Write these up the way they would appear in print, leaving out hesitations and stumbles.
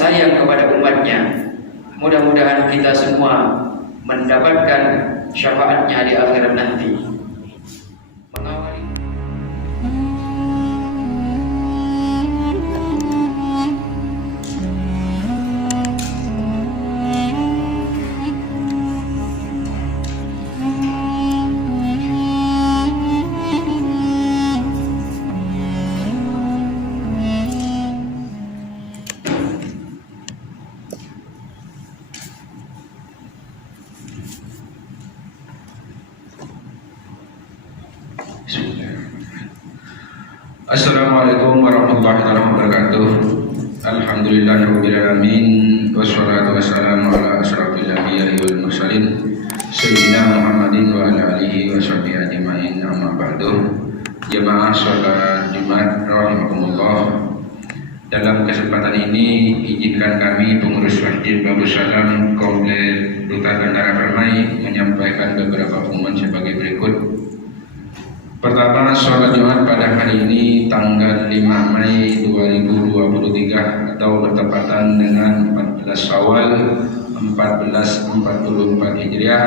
sayang kepada umatnya. Mudah-mudahan kita semua mendapatkan syafaatnya di akhirat nanti. Mengawali Assalamualaikum warahmatullahi wabarakatuh. Alhamdulillahirabbil alamin wassalatu wassalamu ala asyrafil anbiya'i wal mursalin sayyidina Muhammadin wa ala alihi washabbihi ajmain, amma ba'du. Jemaah salat Jumat rahimakumullah. Dalam kesempatan ini izinkan kami pengurus Masjid Babus Salam Komplek Rutan Bandara Permai menyampaikan beberapa pengumuman sebagai berikut. Pertama, sholat Jumat pada hari ini tanggal 5 Mei 2023 atau bertepatan dengan 14 Syawal 1444 Hijriah.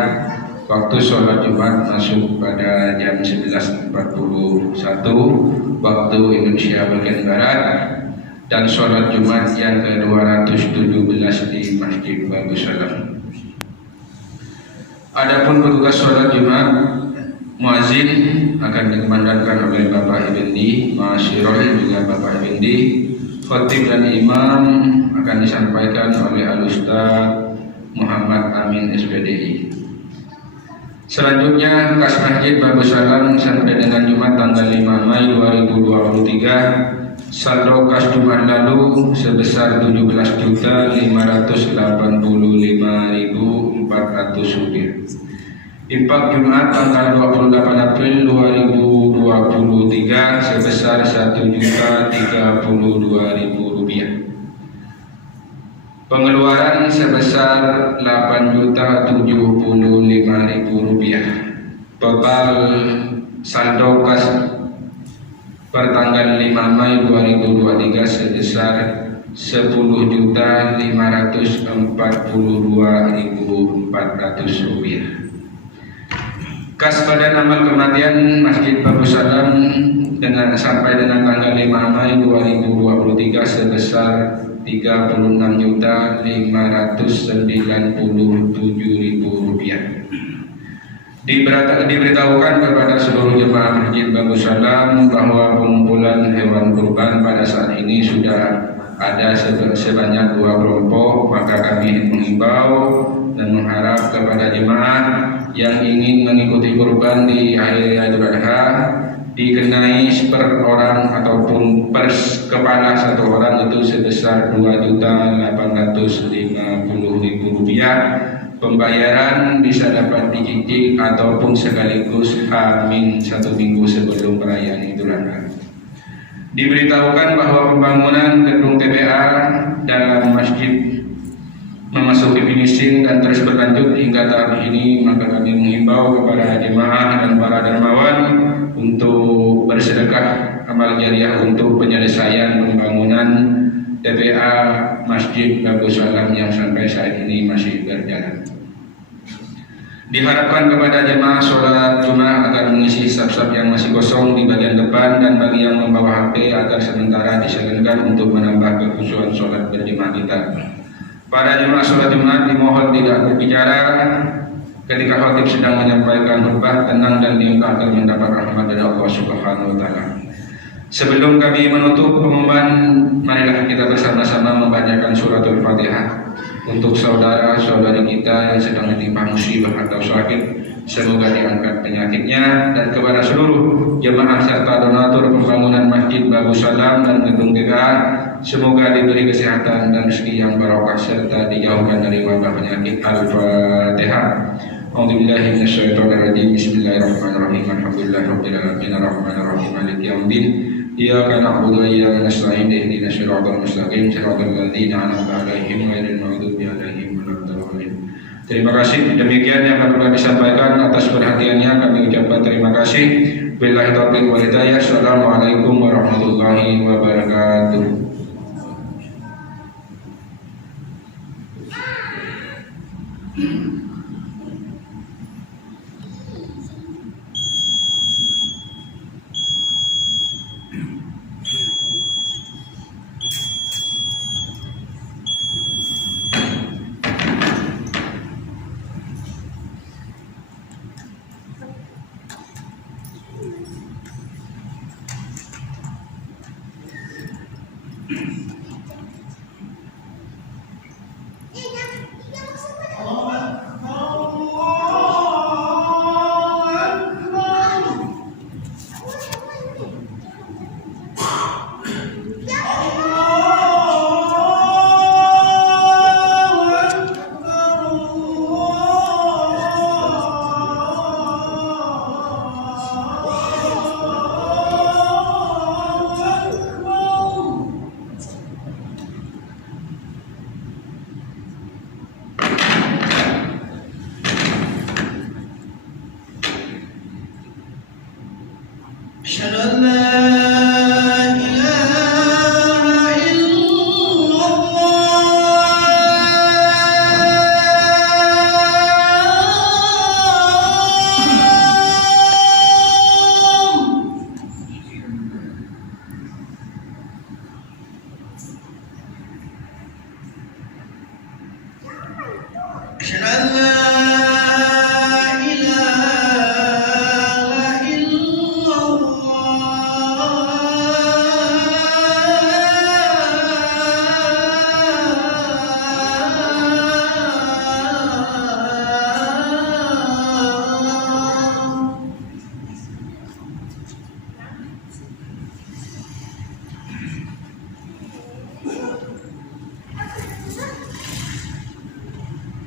Waktu sholat Jumat masuk pada jam 11.41 waktu Indonesia bagian Barat, dan sholat Jumat yang ke-217 di Masjid Babus Salam. Adapun petugas sholat Jumat, muazin akan dikumandangkan oleh Bapak Effendi, Masyirul juga Bapak Effendi. Khatib dan imam akan disampaikan oleh Al-Ustaz Muhammad Amin SPDI. Selanjutnya kas Masjid Babus Salam sampai dengan Jumat tanggal 5 Mei 2023, saldo kas Jumat lalu sebesar 17.585.400 rupiah. Infak Jumat tanggal 28 April 2023 sebesar 1.032.000 rupiah. Pengeluaran sebesar 8.075.000 rupiah. Total saldo kas per tanggal 5 Mei 2023 sebesar 10.542.400 rupiah. Kas badan amal kematian Masjid Babus Salam sampai dengan tanggal 5 Mei 2023 sebesar 36.597.000 rupiah. Diberitahukan kepada seluruh jemaah Masjid Babus Salam bahwa pengumpulan hewan kurban pada saat ini sudah ada sebanyak 2 kelompok. Maka kami menghimbau dan mengharap kepada jemaah yang ingin mengikuti kurban di hari Idul Adha dikenai per orang ataupun per kepala satu orang itu sebesar 2.850.000 rupiah. Pembayaran bisa dapat dicicil ataupun sekaligus H-1 minggu sebelum perayaan Idul Adha. Diberitahukan bahwa pembangunan gedung TPA dalam masjid memasuki finishing dan terus berlanjut hingga tahap ini. Maka kami menghimbau kepada jemaah dan para dermawan untuk bersedekah amal jariah untuk penyelesaian pembangunan TPA Masjid Babus Salam yang sampai saat ini masih berjalan. Diharapkan kepada jemaah sholat Jumat agar mengisi saf-saf yang masih kosong di bagian depan, dan bagi yang membawa HP agar sementara diselenggarakan untuk menambah kekhusyuan sholat berjemaah kita. Para jemaah sholat Jumat dimohon tidak berbicara ketika khatib sedang menyampaikan khutbah, tenang dan diminta agar mendapat rahmat dari Allah Subhanahu wa taala. Sebelum kami menutup pengumuman, marilah kita bersama-sama membacakan suratul Fatihah untuk saudara-saudari kita yang sedang ditimpa musibah atau sakit. Semoga diangkat penyakitnya, dan kepada seluruh jemaah serta donatur pembangunan Masjid Babus Salam dan gedung TPA, semoga diberi kesehatan dan rezeki yang barokah serta dijauhkan dari wabah penyakit. Al-Fatihah. A'udzubillahi minasyaitonirrajim. Bismillahirrahmanirrahim. Alhamdulillahirabbil alamin arrahmanirrahim maliki yaumiddin. Iyyaka na'budu wa iyyaka nasta'in. Ihdinas siratal mustaqim siratal ladzina an'amta 'alaihim ghairil maghdubi 'alaihim waladdallin. Terima kasih. Demikian yang kami sampaikan. Atas perhatiannya kami ucapkan terima kasih. Billahi taufiq wal hidayah. Assalamualaikum warahmatullahi wabarakatuh. أشهد أن لا إله إلا الله. أشهد أن لا إله إلا الله.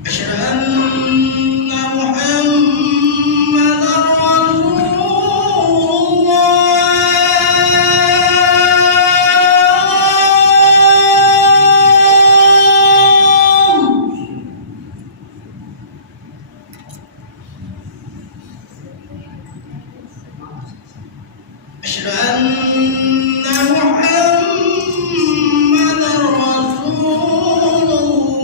أشهد أن محمدًا رسول الله. أشهد أن محمدًا رسول الله.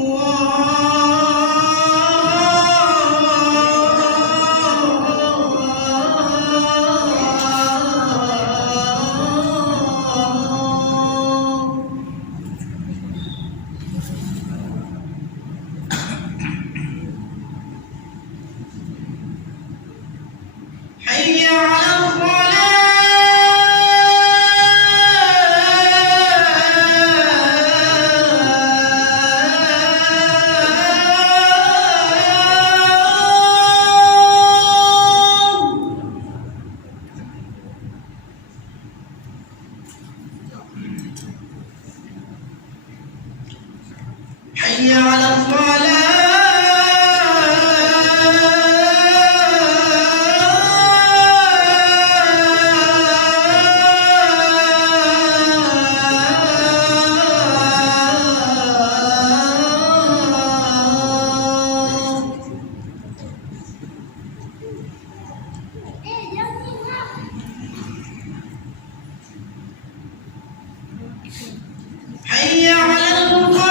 حي على الصلاة. حي على الصلاة. حي على الفلاح.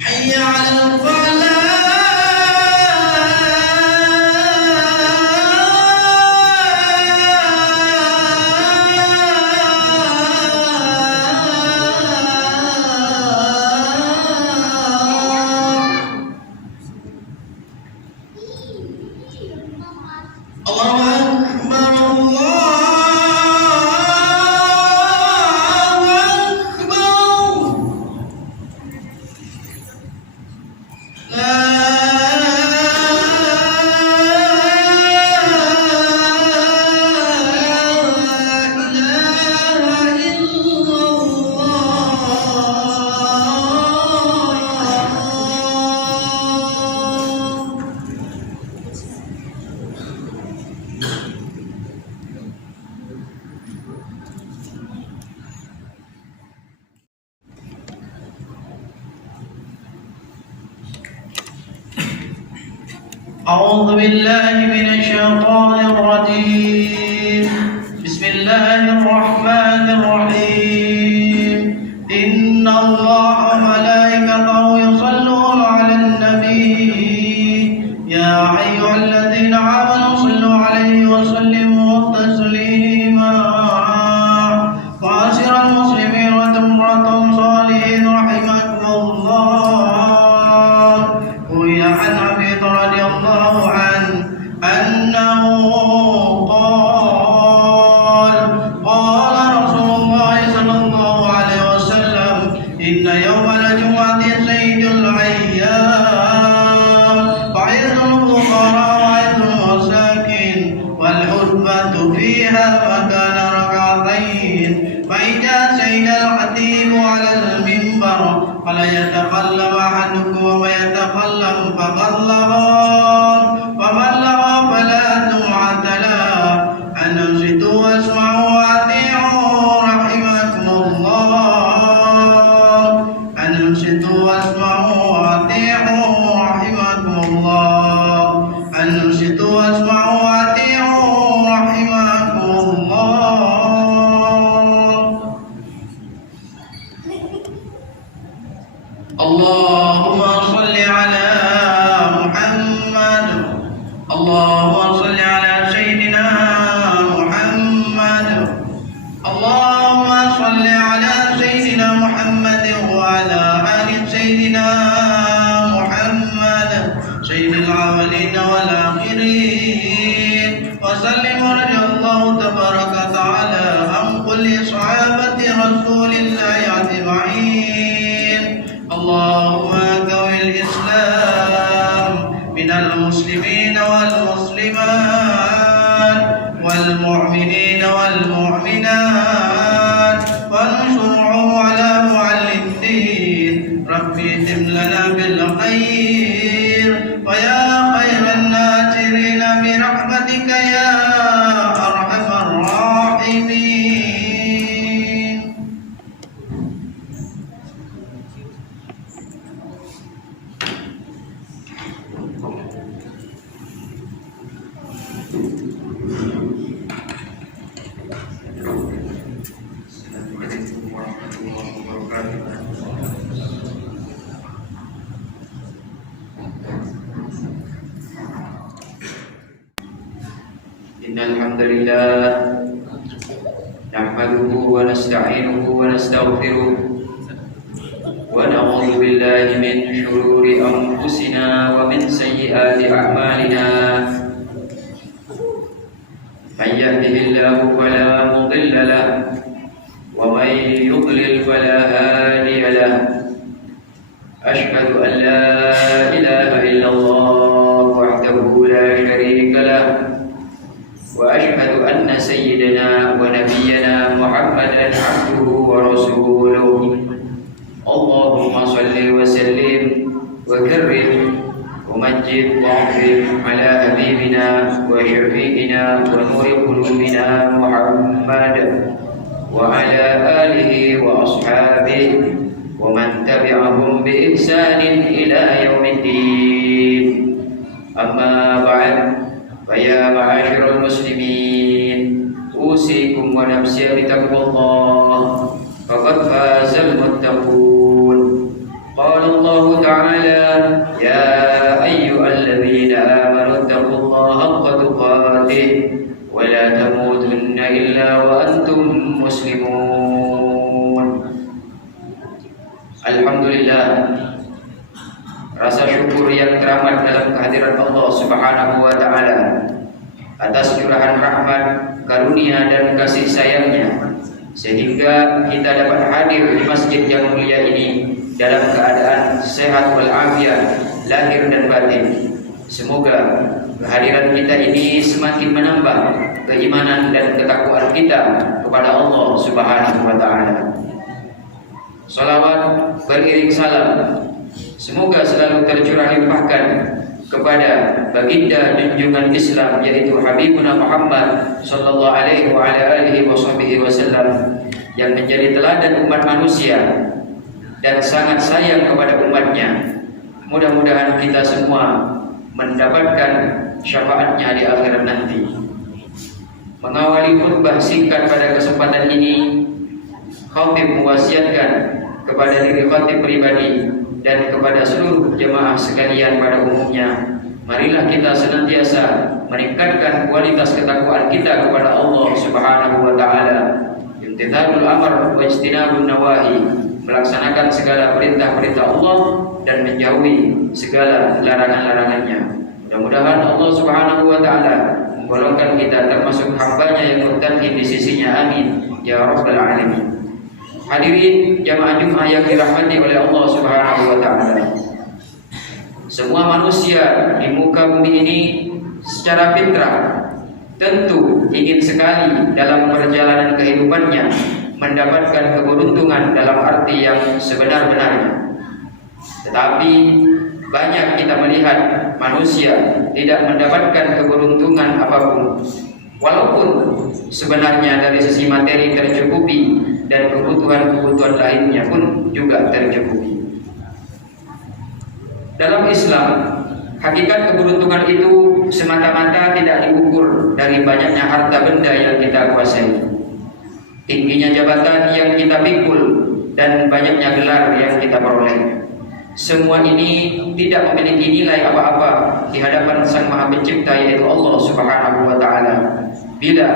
حي على الفلاح. الله أكبر الله أكبر. أعوذ بالله من الشيطان الرجيم بسم الله الرحمن الرحيم إن الله وملائكته يصلون على النبي يا أيها الذين آمنوا صلوا عليه وسلموا تسليما معاشر المسلمين وتمرة صالحين رحمكم الله روي عن أبي رضي الله عنه أنه قال رسول الله صلى الله عليه وسلم إن يوم الجمعة سيد الأيام وعيد الفقراء وعيد المساكين والخطبة فيها مكان ركعتين فإذا سيد الخطيب على المنبر فلا يتكلم أحدكم ويتكلم فقد لغى ومن لغى فلا جمعة له أن أنصتوا واسمعوا وأطيعوا رحمكم الله أن أنصتوا واسمعوا وأطيعوا رحمكم الله أن أنصتوا واسمعوا وأطيعوا رحمكم الله اللهم صل على محمد اللهم صل على سيدنا محمد اللهم صل على سيدنا محمد وعلى آل سيدنا محمد سيد الأولين والآخرين وسلم رضي الله تبارك وتعالى عن كل صحابة رسول الله أجمعين اللهم قوي الإسلام من المسلمين والمسلمات والمؤمنين والمؤمنات وانصرهم على معلم الدين ربي تم لنا بالخير ويا خير الناصرين برحمتك يا أرحم الراحمين. Assalamualaikum warahmatullahi wabarakatuh. Innal hamdalillah nahmaduhu wa nasta'inuhu wa nastaghfiruh wa na'udzu billahi min shururi anfusina wa min sayyiati a'malina. Man yahdihillahu fala mudilla lahu wa man yudlil fala hadiya lahu. Ashhadu an la ilaha illallah wahdahu la sharika lahu وأشهد أن سيدنا ونبينا محمدا عبده ورسوله. اللهم صل وسلم وكرم ومجد وعظم على حبيبنا وشفيعنا ونور قلوبنا محمد وعلى آله وأصحابه ومن تبعهم بإحسان إلى يوم الدين. أما بعد فيا معاشر المسلمين أوصيكم ونفسي بتقوى الله فقد فاز المتقون. قال الله تعالى يا أيها الذين آمنوا اتقوا الله حق تقاته ولا تموتن إلا وأنتم مسلمون. Alhamdulillah, rasa syukur yang teramat dalam kehadiran Allah Subhanahu wa Ta'ala atas curahan rahmat, karunia dan kasih sayangnya sehingga kita dapat hadir di masjid yang mulia ini dalam keadaan sehat walafiat lahir dan batin. Semoga kehadiran kita ini semakin menambah keimanan dan ketakwaan kita kepada Allah Subhanahu wa Ta'ala. Salawat beriring salam semoga selalu tercurah limpahkan kepada baginda junjungan Islam yaitu Habibuna Muhammad sallallahu alaihi wa ala alihi wasallam yang menjadi teladan umat manusia dan sangat sayang kepada umatnya. Mudah-mudahan kita semua mendapatkan syafaatnya di akhirat nanti. Mengawali khutbah singkat pada kesempatan ini, khatib mewasiatkan kepada diri khatib pribadi dan kepada seluruh jemaah sekalian pada umumnya, marilah kita senantiasa meningkatkan kualitas ketakwaan kita kepada Allah Subhanahu wa taala. Imtithalul amr wa ijtinabun nawahi, melaksanakan segala perintah-perintah Allah dan menjauhi segala larangan-larangannya. Mudah-mudahan Allah Subhanahu wa taala menggolongkan kita termasuk hamba-Nya yang muttaqin di sisinya, amin ya rabbal alamin. Hadirin jamaah Jumat yang dirahmati oleh Allah Subhanahu wa taala. Semua manusia di muka bumi ini secara fitrah tentu ingin sekali dalam perjalanan kehidupannya mendapatkan keberuntungan dalam arti yang sebenar-benarnya. Tetapi banyak kita melihat manusia tidak mendapatkan keberuntungan apapun, walaupun sebenarnya dari sisi materi tercukupi dan kebutuhan-kebutuhan lainnya pun juga tercukupi. Dalam Islam, hakikat keberuntungan itu semata-mata tidak diukur dari banyaknya harta benda yang kita kuasai, tingginya jabatan yang kita pikul, dan banyaknya gelar yang kita peroleh. Semua ini tidak memiliki nilai apa-apa di hadapan Sang Maha Pencipta, yaitu Allah Subhanahu wa taala, bila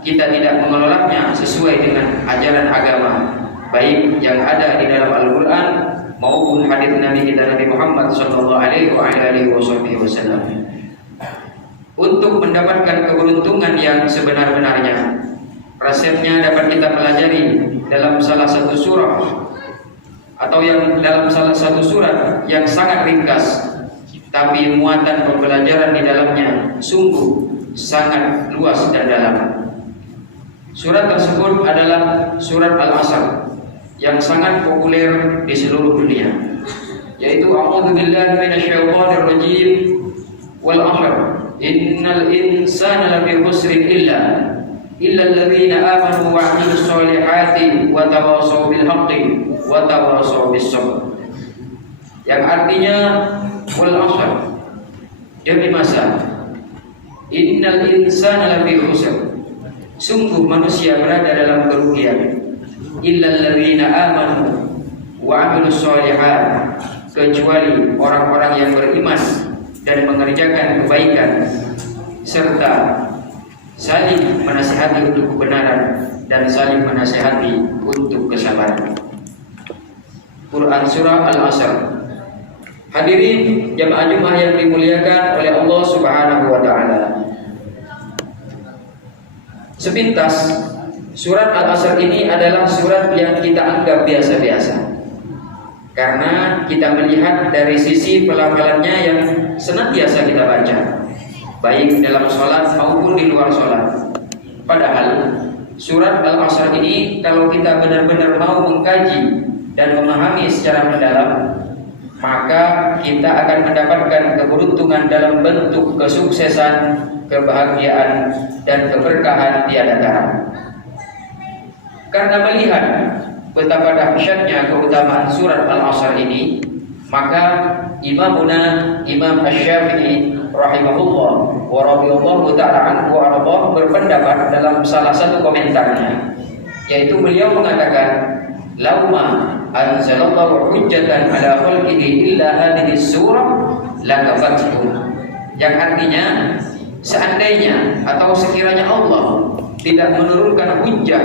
kita tidak mengelolanya sesuai dengan ajaran agama, baik yang ada di dalam Al-Quran maupun hadis Nabi kita Nabi Muhammad sallallahu alaihi wasallam. Untuk mendapatkan keberuntungan yang sebenar-benarnya, resepnya dapat kita pelajari dalam salah satu surah atau yang dalam salah satu surat yang sangat ringkas, tapi muatan pembelajaran di dalamnya sungguh sangat luas dan dalam. Surat tersebut adalah surat Al-Asr yang sangat populer di seluruh dunia, yaitu A'udzubillahi minasyaitonir rajim wal 'asr innal insana lafi khusrin illa alladzina amanu wa 'amilus solihati wa tawassaw bil haqqi wa tawassaw bis sabr, yang artinya wal 'asr, demi masa, innal insana lafi khusr, sungguh manusia berada dalam kerugian, illal ladzina amanu wa 'amilus sholihat, kecuali orang-orang yang beriman dan mengerjakan kebaikan serta saling menasihati untuk kebenaran dan saling menasihati untuk kesabaran. Quran surah Al-Asr. Hadirin jamaah Jumat yang dimuliakan oleh Allah Subhanahu wa taala. Sepintas, surat Al-Asr ini adalah surat yang kita anggap biasa-biasa, karena kita melihat dari sisi pelafalannya yang senantiasa kita baca, baik dalam sholat maupun di luar sholat. Padahal surat Al-Asr ini kalau kita benar-benar mau mengkaji dan memahami secara mendalam, maka kita akan mendapatkan keberuntungan dalam bentuk kesuksesan, kebahagiaan, dan keberkahan tiada tara. Karena melihat betapa dahsyatnya keutamaan surat Al-Asr ini, maka Imam Asy-Syafi'i rahimahullah wa radhiyallahu ta'ala anhu wa berpendapat dalam salah satu komentarnya, yaitu beliau mengatakan, lauma anzalallahu hujjatan ala khalqihi illa hadhihi surah lakafathum, yang artinya seandainya atau sekiranya Allah tidak menurunkan hujjah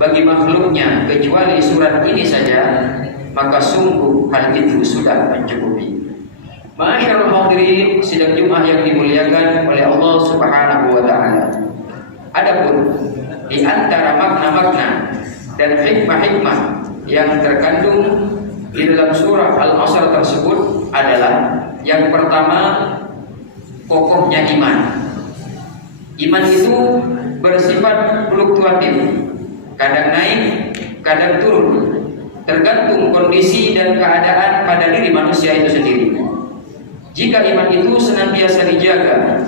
bagi makhluknya kecuali surat ini saja, maka sungguh hal itu sudah mencukupi. Ma'asyiral hadirin sidang Jumat yang dimuliakan oleh Allah Subhanahu wa taala. Adapun di antara makna-makna dan hikmah-hikmah yang terkandung di dalam surah Al-Asr tersebut adalah yang pertama, kokohnya iman. Iman itu bersifat fluktuatif, kadang naik, kadang turun, tergantung kondisi dan keadaan pada diri manusia itu sendiri. Jika iman itu senantiasa dijaga,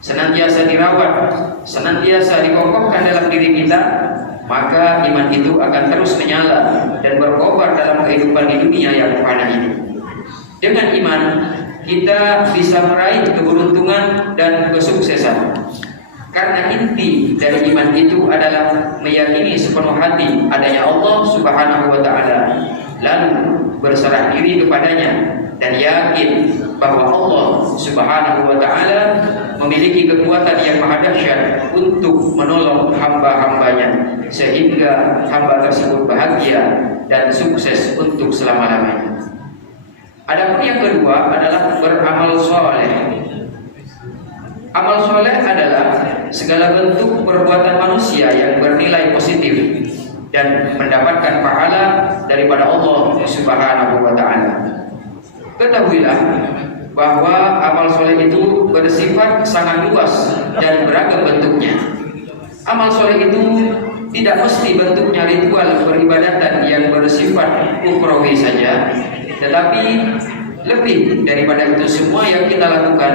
senantiasa dirawat, senantiasa dikokohkan dalam diri kita, maka iman itu akan terus menyala dan berkobar dalam kehidupan di dunia yang fana ini. Dengan iman, kita bisa meraih keberuntungan dan kesuksesan. Karena inti dari iman itu adalah meyakini sepenuh hati adanya Allah Subhanahu wa Ta'ala, lalu berserah diri kepadanya dan yakin bahwa Allah Subhanahu wa Ta'ala memiliki kekuatan yang maha dahsyat untuk menolong hamba-hambanya sehingga hamba tersebut bahagia dan sukses untuk selama-lamanya. Adapun yang kedua adalah beramal soleh. Amal soleh adalah segala bentuk perbuatan manusia yang bernilai positif dan mendapatkan pahala daripada Allah Subhanahu wa Ta'ala. Ketahuilah bahwa amal soleh itu bersifat sangat luas dan beragam bentuknya. Amal soleh itu tidak mesti bentuknya ritual peribadatan yang bersifat ukhrawi saja, tetapi lebih daripada itu semua yang kita lakukan,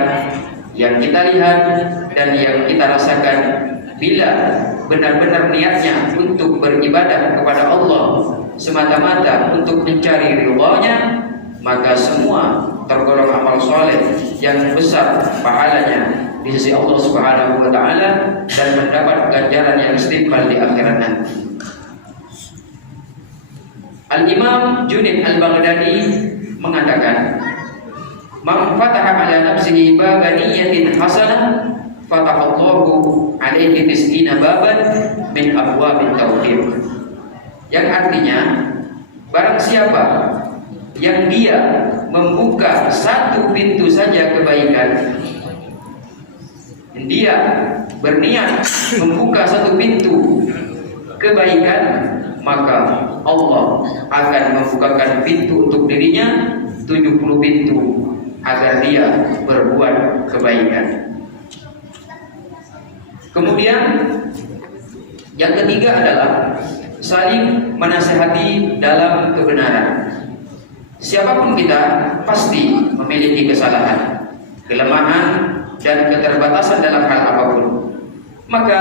yang kita lihat dan yang kita rasakan, bila benar-benar niatnya untuk beribadah kepada Allah semata-mata untuk mencari ridha-Nya, maka semua tergolong amal soleh yang besar pahalanya di sisi Allah Subhanahu wa Ta'ala dan mendapat ganjaran yang istiqbal di akhirat nanti. Al-Imam Junaid Al-Baghdadi mengatakan, "Man fataha ala nafsihi baban niyatin hasanah, fatahallahu alaihi tis'ina baban min abwabit tauhid." Yang artinya, barang siapa yang dia membuka satu pintu saja kebaikan, dia berniat membuka satu pintu kebaikan, maka Allah akan membukakan pintu untuk dirinya 70 pintu agar dia berbuat kebaikan. Kemudian yang ketiga adalah saling menasihati dalam kebenaran. Siapapun kita pasti memiliki kesalahan, kelemahan, dan keterbatasan dalam hal apapun. Maka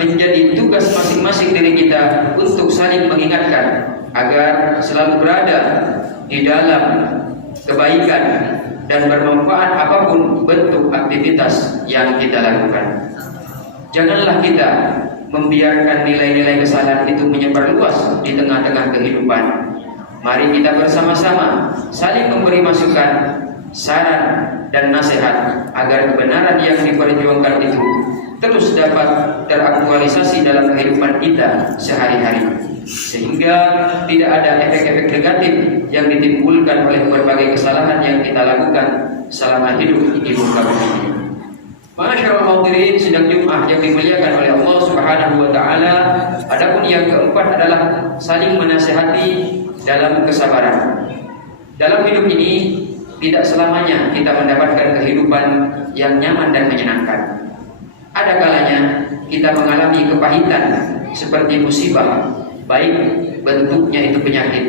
menjadi tugas masing-masing diri kita untuk saling mengingatkan agar selalu berada di dalam kebaikan dan bermanfaat apapun bentuk aktivitas yang kita lakukan. Janganlah kita membiarkan nilai-nilai kesalahan itu menyebar luas di tengah-tengah kehidupan. Mari kita bersama-sama saling memberi masukan, saran, dan nasihat agar kebenaran yang diperjuangkan itu terus dapat teraktualisasi dalam kehidupan kita sehari-hari, sehingga tidak ada efek-efek negatif yang ditimbulkan oleh berbagai kesalahan yang kita lakukan selama hidup di muka bumi. Masyaallah hadirin sidang Jumat yang dimuliakan oleh Allah Subhanahu wa Ta'ala. Adapun yang keempat adalah saling menasihati dalam kesabaran. Dalam hidup ini tidak selamanya kita mendapatkan kehidupan yang nyaman dan menyenangkan. Ada kalanya kita mengalami kepahitan seperti musibah, baik bentuknya itu penyakit,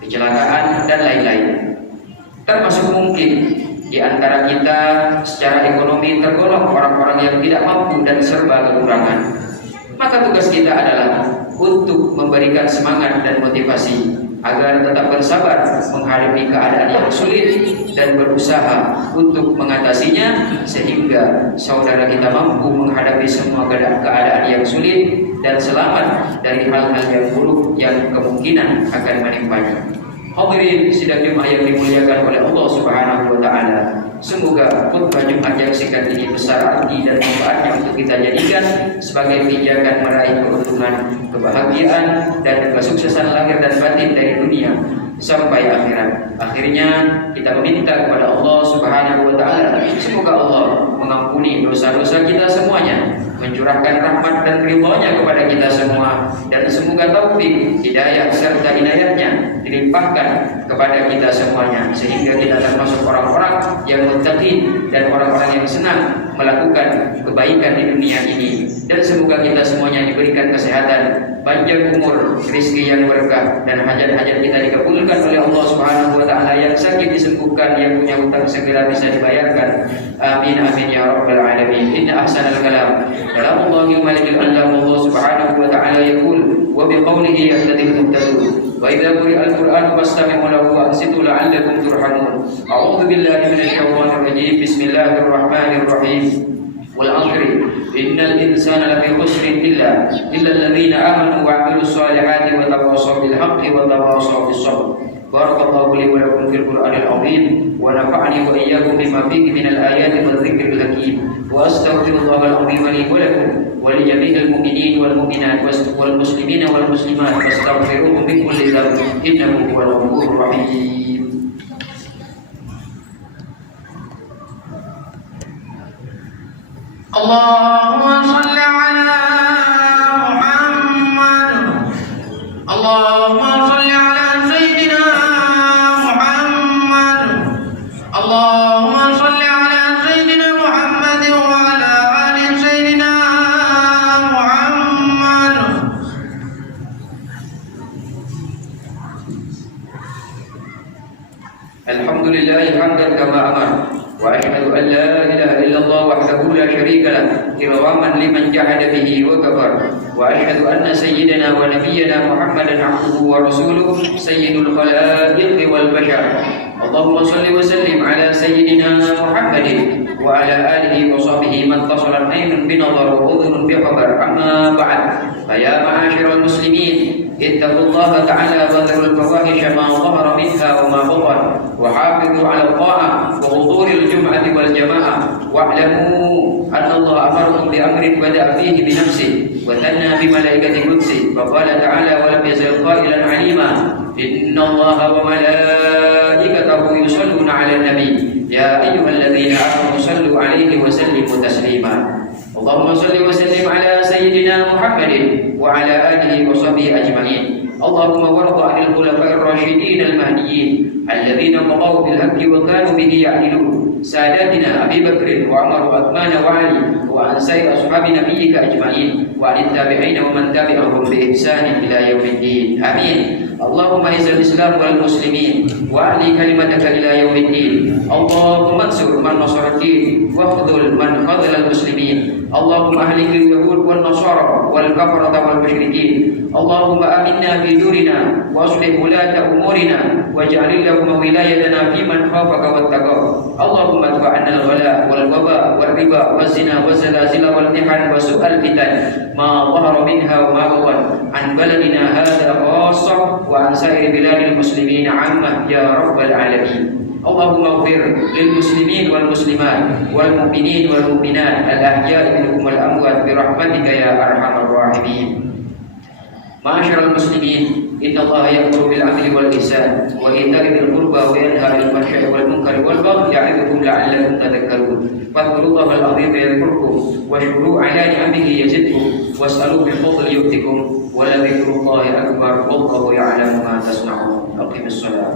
kecelakaan, dan lain-lain. Termasuk mungkin di antara kita secara ekonomi tergolong orang-orang yang tidak mampu dan serba kekurangan. Maka tugas kita adalah untuk memberikan semangat dan motivasi agar tetap bersabar menghadapi keadaan yang sulit dan berusaha untuk mengatasinya, sehingga saudara kita mampu menghadapi semua keadaan yang sulit dan selamat dari hal-hal yang buruk yang kemungkinan akan menimpanya. Hadirin sidang Jumat yang dimuliakan oleh Allah Subhanahu wa Ta'ala, semoga khutbah Jumat yang singkat ini besar arti dan manfaatnya untuk kita jadikan sebagai pijakan meraih keuntungan, kebahagiaan, dan kesuksesan lahir dan batin dari dunia sampai akhirat. Akhirnya kita meminta kepada Allah Subhanahu wa Ta'ala, semoga Allah mengampuni dosa-dosa kita semuanya, mencurahkan rahmat dan ridha-Nya kepada kita semua, dan semoga taufik, hidayah serta hidayatnya dilimpahkan kepada kita semuanya, sehingga kita termasuk orang-orang yang muttaqin dan orang-orang yang senang melakukan kebaikan di dunia ini. Dan semoga kita semuanya diberikan kesehatan, panjang umur, rezeki yang berkah, dan hajat-hajat kita dikabulkan oleh Allah Subhanahu wa Ta'ala. Yang sakit disembuhkan, yang punya hutang segera bisa dibayarkan. Amin amin ya rabbal alamin. Inna ahsanal kalam kalamullahi malikul alam. Allah Subhanahu wa Ta'ala yaqul wa biqaulihi yahtadil muhtadun. وإذا قرئ القرآن فاستمعوا له وأنصتوا لعلكم ترحمون. أعوذ بالله من الشيطان الرجيم. بسم الله الرحمن الرحيم. والعصر إن الإنسان لفي خسر إلا الذين آمنوا وعملوا الصالحات وتواصوا بالحق وتواصوا بالصبر. بارك الله لي ولكم في القرآن العظيم ونفعني وإياكم بما فيه من الآيات والذكر الحكيم، وأستغفر الله العظيم لي ولكم ولجميع المؤمنين والمؤمنات والمسلمين والمسلمات فاستغفروه من كل ذنب إنه هو الغفور الرحيم. اللهم صل على محمد. اللهم صل على سيدنا محمد. اللهم صل على سيدنا محمد وعلى آل سيدنا محمد. الحمد لله حمدا كما أمر، وأشهد أن لا إله إلا الله وحده لا شريك له إكراما لمن جحد به وكفر، وأشهد أن سيدنا ونبينا محمدا عبده ورسوله سيد الخلائق والبشر. اللهم صل وسلم على سيدنا محمد وعلى آله وصحبه من اتصل عين بنظر وأذن بخبر. أما بعد، فيا معاشر المسلمين اتقوا الله تعالى وذروا الفواحش ما ظهر منها وما بطن، وحافظوا على الطاعة وحضور الجمعة والجماعة، واعلموا أن الله أمركم بأمر بدأ فيه بنفسه وثنى بملائكة قدسه، فقال تعالى: ولم يزل قائلا عليما إن الله وملائكته يصلون على النبي يا أيها الذين آمنوا صلوا عليه وسلموا تسليما. اللهم صل وسلم على سيدنا محمد وعلى آله وصحبه أجمعين. اللهم وارض عن الخلفاء الراشدين المهديين الذين قضوا بالحق وكانوا به يعدلون، ساداتنا أبي بكر وعمر وعثمان وعلي، وعن سائر أصحاب نبيك أجمعين، وعن التابعين ومن تبعهم بإحسان إلى يوم الدين. آمين. اللهم اعز الإسلام والمسلمين وأعلي كلمتك إلى يوم الدين. اللهم انصر من نصر الدين واخذل من خذل المسلمين. اللهم أهلك اليهود والنصارى والكفرة والمشركين. اللهم آمنا في دورنا وأصلح ولاة أمورنا واجعل اللهم ولايتنا في من خافك واتقاك. اللهم ادفع عنا الغلاء والوباء والربا والزنا والزلازل والمحن وسوء الفتن ما ظهر منها وما بطن عن بلدنا هذا خاصة وعن سائر بلاد المسلمين عامة يا رب العالمين. اللهم اغفر للمسلمين والمسلمات والمؤمنين والمؤمنات الأحياء منهم والأموات برحمتك يا أرحم الراحمين. معاشر المسلمين، إن الله يأمر بالعدل والإحسان وإيتاء ذي القربى وينهى عن الفحشاء والمنكر والبغي يعظكم لعلكم تذكرون. فاذكروا الله العظيم يذكركم واشكروا على نعمه يزدكم واسألوه من فضل يؤتكم ولذكر الله أكبر والله يعلم ما تصنعون. أقم الصلاة.